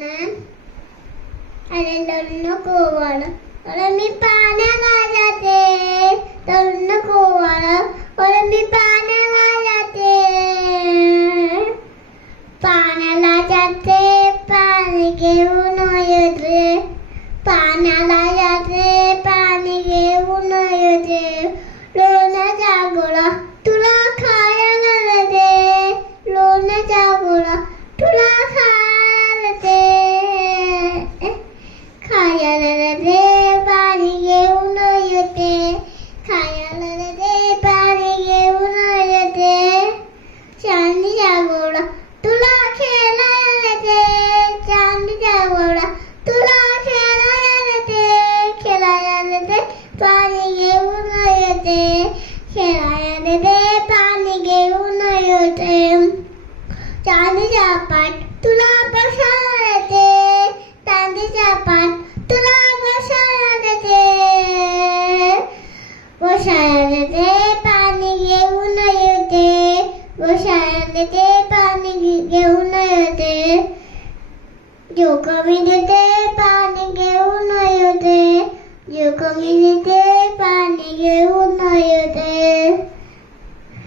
अरे नको वाळ अरे मी पाण्याला जाते नको वाळ अरे मी पाण्याला जाते पाण्याला जाते पाणी घेऊन येते पाण्याला जाते पाणी घेऊन येते लोण्याचा गोळा तुला खायला दे लोण्याचा गोळा तुला खायला दे खायला दे पाणी घेऊन येते खायला दे पाणी घेऊन येते चांदीचा गोळा तुला खेळायला दे चांदीचा गोळा तुला खेळायला दे पाणी घेऊन येते खेळायला दे पाणी घेऊन येते चांदीचा पाट तुला बसायला दे चांदीचा पाट तुला बसायला देते बसायला दे पाणी घेऊन येते बसायला देते पाणी घेऊन येते जो कमी देते पाणी घेऊन येते जो कमी